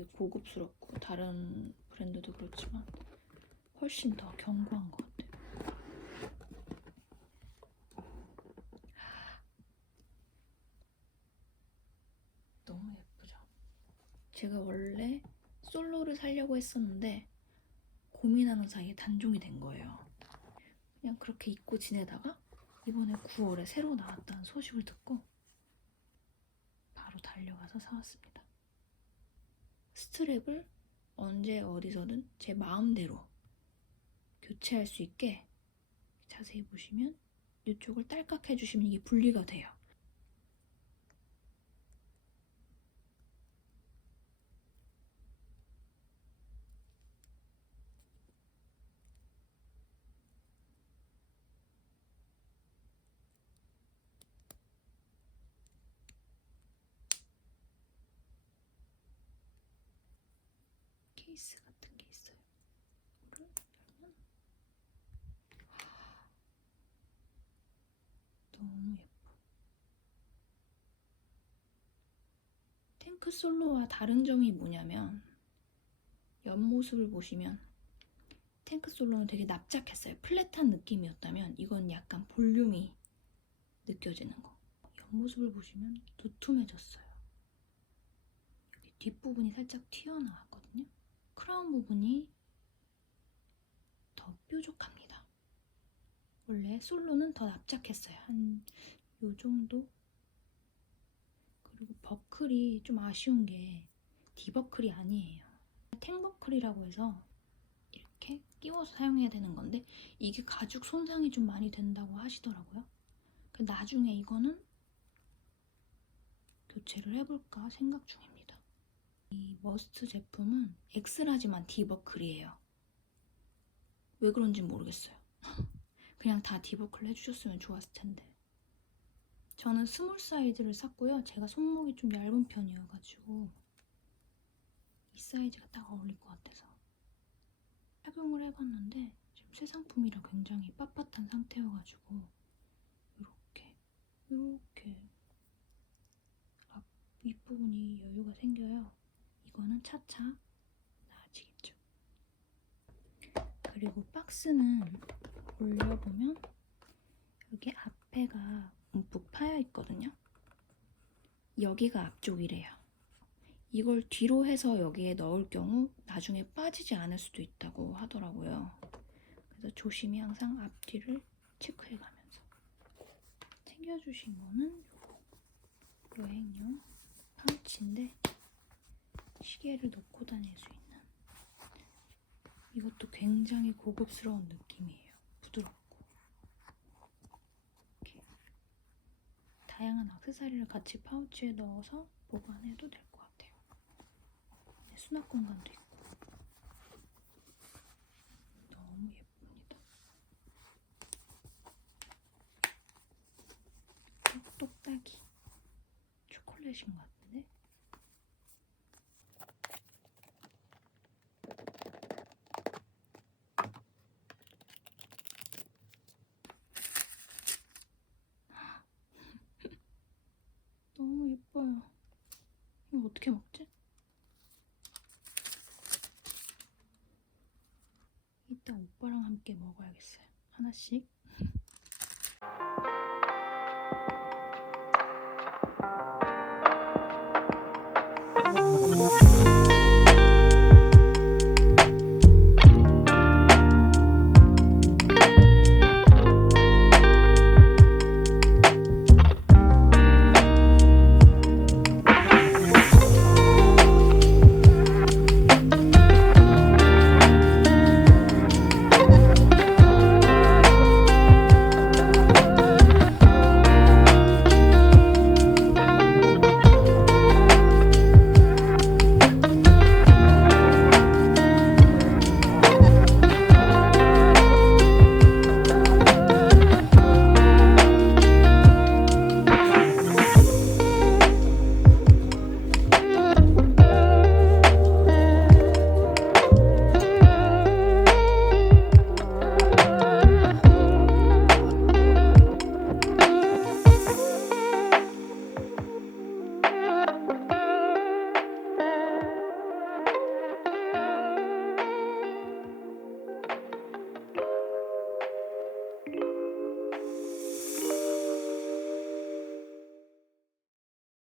되게 고급스럽고 다른 브랜드도 그렇지만 훨씬 더 견고한 것 같아요. 너무 예쁘죠? 제가 원래 솔로를 살려고 했었는데 고민하는 사이에 단종이 된 거예요. 그냥 그렇게 입고 지내다가 이번에 9월에 새로 나왔다는 소식을 듣고 바로 달려가서 사왔습니다. 스트랩을 언제 어디서든 제 마음대로 교체할 수 있게 자세히 보시면 이쪽을 딸깍 해주시면 이게 분리가 돼요. 케이스 같은 게 있어요. 너무 예뻐. 탱크 솔로와 다른 점이 뭐냐면 옆모습을 보시면 탱크 솔로는 되게 납작했어요. 플랫한 느낌이었다면 이건 약간 볼륨이 느껴지는 거. 옆모습을 보시면 두툼해졌어요. 여기 뒷부분이 살짝 튀어나왔거든요. 크라운 부분이 더 뾰족합니다. 원래 솔로는 더 납작했어요. 한 요 정도? 그리고 버클이 좀 아쉬운 게 디버클이 아니에요. 탱버클이라고 해서 이렇게 끼워서 사용해야 되는 건데 이게 가죽 손상이 좀 많이 된다고 하시더라고요. 그 나중에 이거는 교체를 해볼까 생각 중입니다. 이 머스트 제품은 엑스라지만 디버클이에요. 왜 그런지 모르겠어요. 그냥 다 디버클 해주셨으면 좋았을 텐데. 저는 스몰 사이즈를 샀고요. 제가 손목이 좀 얇은 편이어가지고 이 사이즈가 딱 어울릴 것 같아서 착용을 해봤는데 지금 새 상품이라 굉장히 빳빳한 상태여가지고 이렇게 이렇게 앞 윗부분이 여유가 생겨요. 이거는 차차 나아지겠죠. 그리고 박스는 올려보면 여기 앞에가 움푹 파여 있거든요. 여기가 앞쪽이래요. 이걸 뒤로 해서 여기에 넣을 경우 나중에 빠지지 않을 수도 있다고 하더라고요. 그래서 조심히 항상 앞뒤를 체크해 가면서 챙겨주신 거는 요거 여행용 파우치인데 시계를 놓고 다닐 수 있는 이것도 굉장히 고급스러운 느낌이에요. 부드럽고 이렇게 다양한 액세서리를 같이 파우치에 넣어서 보관해도 될 것 같아요. 네, 수납 공간도 있고 너무 예쁩니다. 똑딱이 초콜릿인 것 같은데 오빠랑 함께 먹어야겠어요. 하나씩.